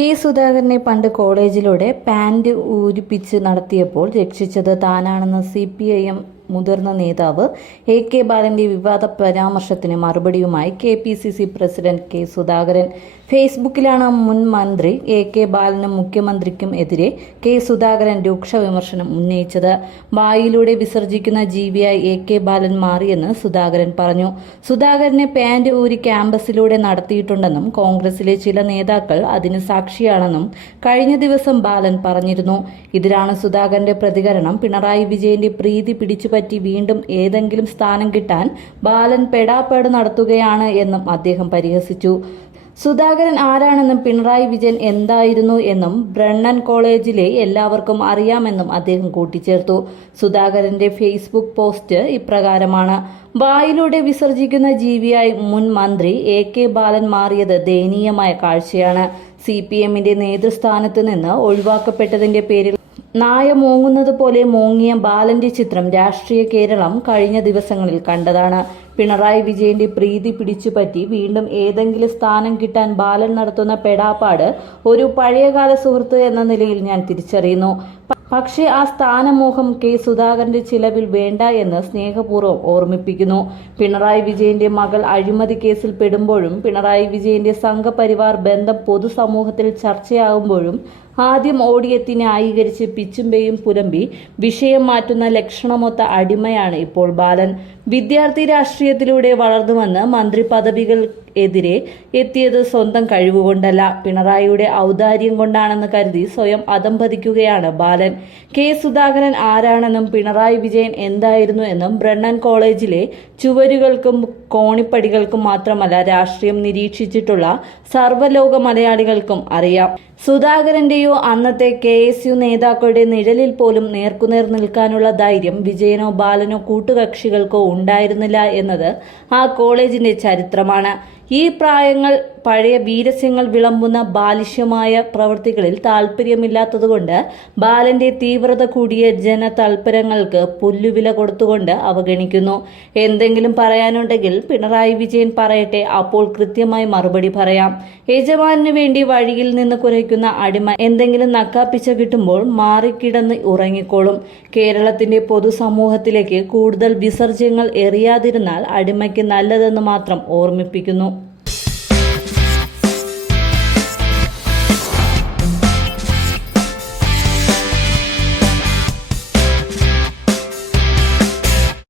K സുധാകരനെ പണ്ട് കോളേജിലൂടെ pant ഊരിപ്പിച്ച് നടത്തിയപ്പോൾ രക്ഷിച്ചത് താനാണെന്ന് സി പി ഐ എം മുതിർന്ന നേതാവ് എ കെ ബാലന്റെ വിവാദ പരാമർശത്തിന് മറുപടിയുമായി K P C C president K Sudhakaran. ഫേസ്ബുക്കിലാണ് മുൻ മന്ത്രി എ കെ ബാലനും മുഖ്യമന്ത്രിക്കും എതിരെ കെ സുധാകരൻ രൂക്ഷ വിമർശനം ഉന്നയിച്ചത്. വായിലൂടെ വിസർജിക്കുന്ന ജീവിയായി എ കെ ബാലൻ മാറിയെന്ന് സുധാകരൻ പറഞ്ഞു. സുധാകരനെ പാൻഡ് ഊരി ക്യാമ്പസിലൂടെ നടത്തിയിട്ടുണ്ടെന്നും കോൺഗ്രസിലെ ചില നേതാക്കൾ അതിന് സാക്ഷിയാണെന്നും കഴിഞ്ഞ ദിവസം ബാലൻ പറഞ്ഞിരുന്നു. ഇതിലാണ് സുധാകരന്റെ പ്രതികരണം പിണറായി വിജയന്റെ പ്രീതി പിടിച്ചുപറ്റി വീണ്ടും ഏതെങ്കിലും സ്ഥാനം കിട്ടാൻ ബാലൻ പെടാപ്പേട് നടത്തുകയാണ് എന്നും അദ്ദേഹം പരിഹസിച്ചു. സുധാകരൻ ആരാണെന്നും പിണറായി വിജയൻ എന്തായിരുന്നു എന്നും ബ്രണ്ണൻ കോളേജിലെ എല്ലാവർക്കും അറിയാമെന്നും അദ്ദേഹം കൂട്ടിച്ചേർത്തു. സുധാകരന്റെ ഫേസ്ബുക്ക് പോസ്റ്റ് ഇപ്രകാരമാണ്. വായിലൂടെ വിസർജിക്കുന്ന ജീവിയായി മുൻ മന്ത്രി എ കെ ബാലൻ മാറിയത് ദയനീയമായ കാഴ്ചയാണ്. സി പി എമ്മിന്റെ നേതൃസ്ഥാനത്ത് നിന്ന് ഒഴിവാക്കപ്പെട്ടതിന്റെ പേരിൽ നായ മൂങ്ങുന്നത് പോലെ മൂങ്ങിയ ബാലന്റെ ചിത്രം രാഷ്ട്രീയ കേരളം കഴിഞ്ഞ ദിവസങ്ങളിൽ കണ്ടതാണ്. പിണറായി വിജയന്റെ പ്രീതി പിടിച്ചുപറ്റി വീണ്ടും ഏതെങ്കിലും സ്ഥാനം കിട്ടാൻ ബാലൻ നടത്തുന്ന പെടാപ്പാട് ഒരു പഴയകാല സുഹൃത്ത് എന്ന നിലയിൽ ഞാൻ തിരിച്ചറിയുന്നു. പക്ഷേ ആ സ്ഥാനമോഹം കെ സുധാകരന്റെ ചിലവിൽ വേണ്ട എന്ന് സ്നേഹപൂർവം ഓർമ്മിപ്പിക്കുന്നു. പിണറായി വിജയന്റെ മകൾ അഴിമതി കേസിൽ പെടുമ്പോഴും പിണറായി വിജയന്റെ സംഘപരിവാർ ബന്ധം പൊതുസമൂഹത്തിൽ ചർച്ചയാകുമ്പോഴും ആദ്യം ഓടിയെത്തി ന്യായീകരിച്ച് പിച്ചുമ്പയും പുലമ്പി വിഷയം മാറ്റുന്ന ലക്ഷണമൊത്ത അടിമയാണ് ഇപ്പോൾ ബാലൻ. വിദ്യാർത്ഥി രാഷ്ട്രീയത്തിലൂടെ വളർന്നുവന്ന് മന്ത്രി പദവികൾ എതിരെ എത്തിയത് സ്വന്തം കഴിവുകൊണ്ടല്ല. പിണറായിയുടെ ഔദാര്യം കൊണ്ടാണെന്ന് കരുതി സ്വയം അധംപതിക്കുകയാണ് ബാലൻ. കെ സുധാകരൻ ആരാണെന്നും പിണറായി വിജയൻ എന്തായിരുന്നു എന്നും ബ്രണ്ണൻ കോളേജിലെ ചുവരുകൾക്കും കോണിപ്പടികൾക്കും മാത്രമല്ല രാഷ്ട്രീയം നിരീക്ഷിച്ചിട്ടുള്ള സർവലോക മലയാളികൾക്കും അറിയാം. സുധാകരന്റെയോ അന്നത്തെ കെ എസ് യു നേതാക്കളുടെ നിഴലിൽ പോലും നേർക്കുനേർ നിൽക്കാനുള്ള ധൈര്യം വിജയനോ ബാലനോ കൂട്ടുകക്ഷികൾക്കോ ഉണ്ടായിരുന്നില്ല എന്നത് ആ കോളേജിന്റെ ചരിത്രമാണ്. ഈ പ്രായങ്ങൾ പഴയ വീരസ്യങ്ങൾ വിളമ്പുന്ന ബാലിഷ്യമായ പ്രവൃത്തികളിൽ താല്പര്യമില്ലാത്തതുകൊണ്ട് ബാലന്റെ തീവ്രത കൂടിയ ജനതൽപരങ്ങൾക്ക് പുല്ലുവില കൊടുത്തുകൊണ്ട് അവഗണിക്കുന്നു. എന്തെങ്കിലും പറയാനുണ്ടെങ്കിൽ പിണറായി വിജയൻ പറയട്ടെ അപ്പോൾ കൃത്യമായി മറുപടി പറയാം. യജമാനു വേണ്ടി വഴിയിൽ നിന്ന് കുരയ്ക്കുന്ന അടിമ എന്തെങ്കിലും നക്കാപ്പിച്ച കിട്ടുമ്പോൾ മാറിക്കിടന്ന് ഉറങ്ങിക്കോളും. കേരളത്തിന്റെ പൊതുസമൂഹത്തിലേക്ക് കൂടുതൽ വിസർജ്യങ്ങൾ എറിയാതിരുന്നാൽ അടിമയ്ക്ക് നല്ലതെന്ന് മാത്രം ഓർമ്മിപ്പിക്കുന്നു.